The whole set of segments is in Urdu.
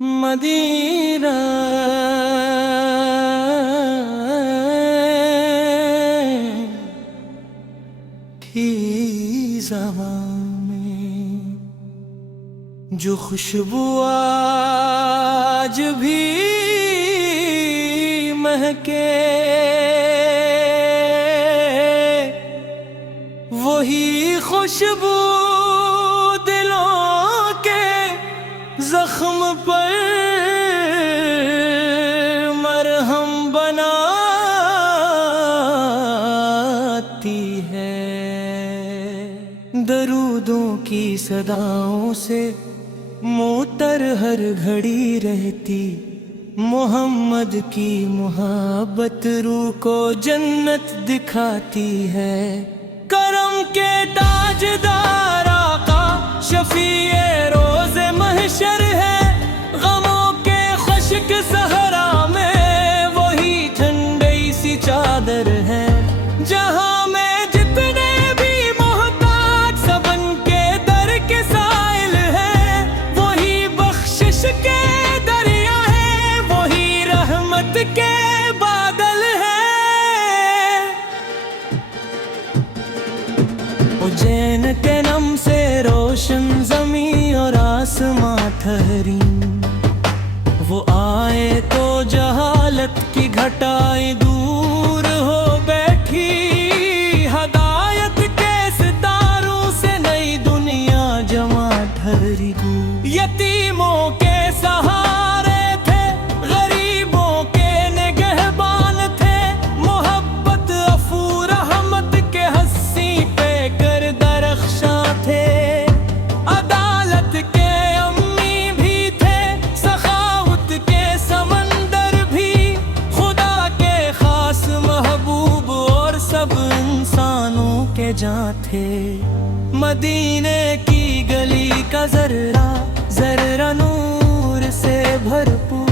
مدینہ کی زبان میں جو خوشبو آج بھی مہکے، وہی خوشبو دلوں کے زخم پر مرہم بناتی ہے۔ درودوں کی صداؤں سے معطر ہر گھڑی رہتی، محمد کی محبت روح کو جنت دکھاتی ہے۔ کرم کے تاجدار آقا شفیع روز محشر ہے، غموں کے خشک صحرا میں وہی ٹھنڈی سی چادر ہے۔ جہاں میں جتنے بھی محتاج سب ان کے در کے سائل ہے، وہی بخشش کے دریا ہے، وہی رحمت کے بادل ہے۔ اجین کے نم سے روشن زمین اور آسماں ٹھہری، وہ آئے تو جہالت کی گھٹائیں دور ہو بیٹھی، ہدایت کے ستاروں سے نئی دنیا جمع ٹھہری۔ یتیموں کے سہارے تھے، غریبوں کے نگہبان تھے، محبت عفو رحمت کے ہنسی پہ کر درخشاں تھے۔ عدالت کے امی بھی تھے، سخاوت کے سمندر بھی، خدا کے خاص محبوب اور سب انسانوں کے جاں تھے۔ مدینے کی گلی کا ذرہ ذرہ نور سے بھرپور،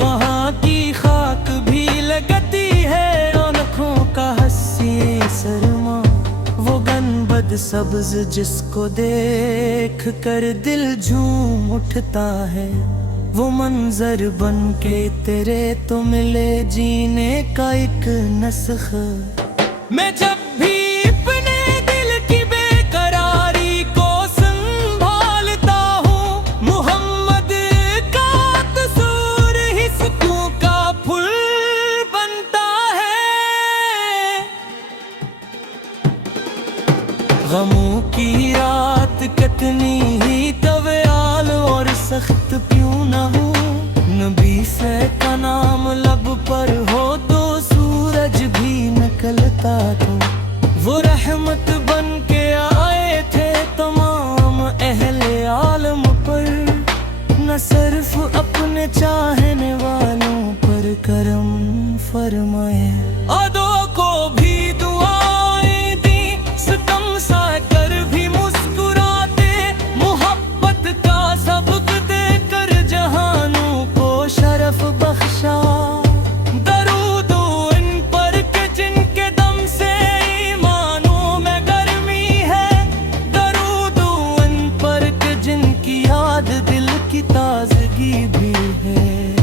وہاں کی خاک بھی لگتی ہے آنکھوں کا حسین سرما۔ وہ گنبد سبز جس کو دیکھ کر دل جھوم اٹھتا ہے، وہ منظر بن کے تیرے تو ملے جینے کا ایک نسخہ۔ میں جب بھی اپنے دل کی بے قراری کو سنبھالتا ہوں، محمد کا تصور ہی سکون کا پھول بنتا ہے۔ غموں کی رات کتنی ہی طویل اور سخت کیوں نہ ہو، نبی سے کا نام لب پر ہو تو سورج بھی نکلتا تو۔ وہ رحمت بن کے آئے تھے تمام اہل عالم پر، نہ صرف اپنے چاہنے والوں پر کرم فرمائے۔ عدو کو بھی دعائیں دی، ستم سا کر بھی مسکراتے، محبت کا سبق دے کر جہانوں کو شرف بخشا۔ درود ان پر کہ جن کے دم سے ایمانوں میں گرمی ہے، درود ان پر کہ جن کی یاد دل کی تازگی بھی ہے،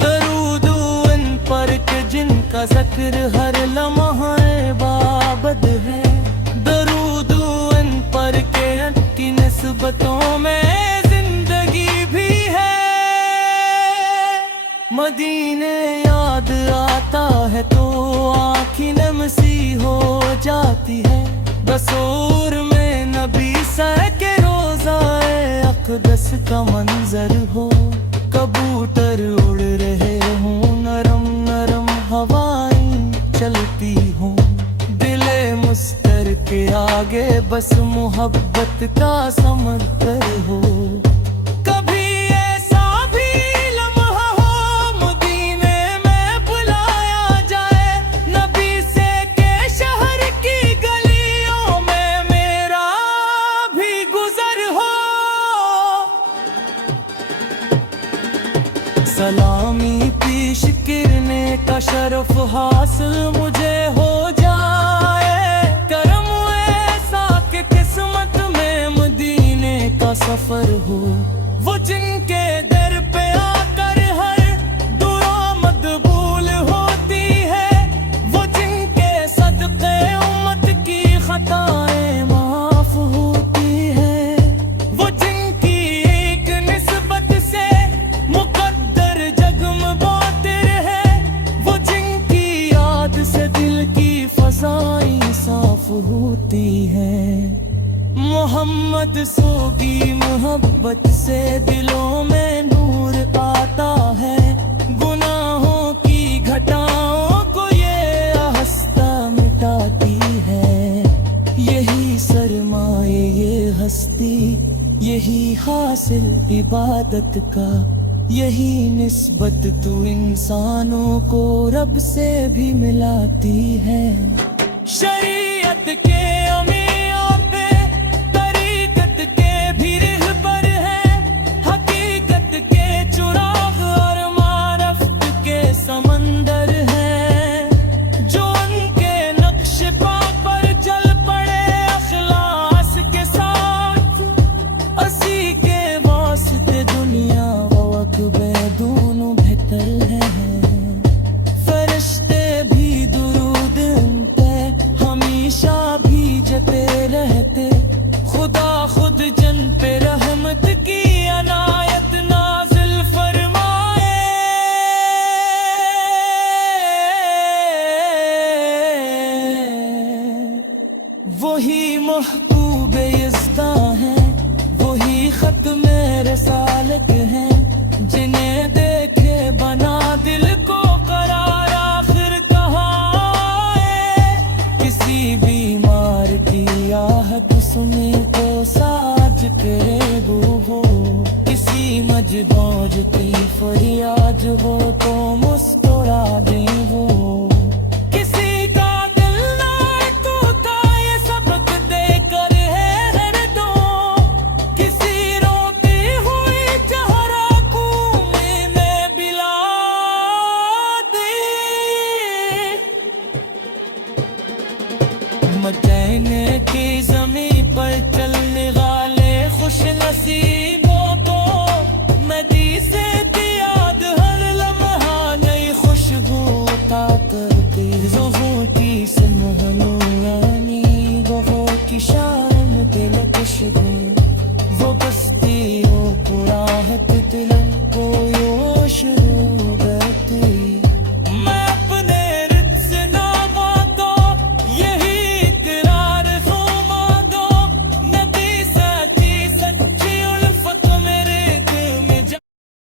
درود ان پر کہ جن کا ذکر ہر لمحہ عبادت ہے، درود ان پر کہ ان کی نسبتوں میں زندگی بھی ہے۔ مدینے یاد آتا ہے تو آنکھیں نم سی ہو جاتی ہے، بصور میں نبی سر کے روضہ اقدس کا منظر ہو، کبوتر اڑ رہے ہوں، نرم نرم ہوائیں چلتی ہوں، دل مستر کے آگے بس محبت کا سمندر ہو۔ کبھی ایسا بھی لمحہ ہو مدینے میں بلایا جائے، نبی سے کہ شہر کی گلیوں میں میرا بھی گزر ہو۔ سلامی پیش کرنے کا شرف حاصل مجھے ہو جائے، کرم ایسا کہ قسمت میں مدینے کا سفر ہو، وہ جن کے در پہ عبادت کا، یہی نسبت تو انسانوں کو رب سے بھی ملاتی ہے۔ شریعت کے امیوں پہ طریقت کے بھی رہبر ہے، حقیقت کے چراغ اور معرفت کے سمندر ہے، جو ان کے نقش پا پر جل پڑے اخلاص کے ساتھ، اسی کے واسطے دنیا و عقبہ دونوں بہتر ہے۔ فرشتے بھی درود ان پہ ہمیشہ بھیجتے رہتے، خدا خود جن پہ رحمت کی عنایت نازل فرمائے۔ وہی محبوب یزداں ہیں، وہی ختم رسالت ہیں، جنہیں دیکھے بنا دل کو قرار آخر کہاں ہے۔ کسی بیمار کی آہت سنے تو ساج تیرے بو ہو، کسی مجبور کی فریاد ہو تو مسکرا دیں وہ، کسی کا دل نہ ٹوٹا یہ سبق دے کر ہے ہر دو، کسی روتی ہوئی چہرہ کنویں میں بلا دے۔ مدینے کی زمین پر چلنے والے خوش نصیبوں کو مدی سے یاد ہر لمحہ نئی خوشبو عطا کرتی، ظہور کی سنہنورانی گہو کی شان دل خوشبو، وہ بستیوں کو راحت دل کو یوں شروع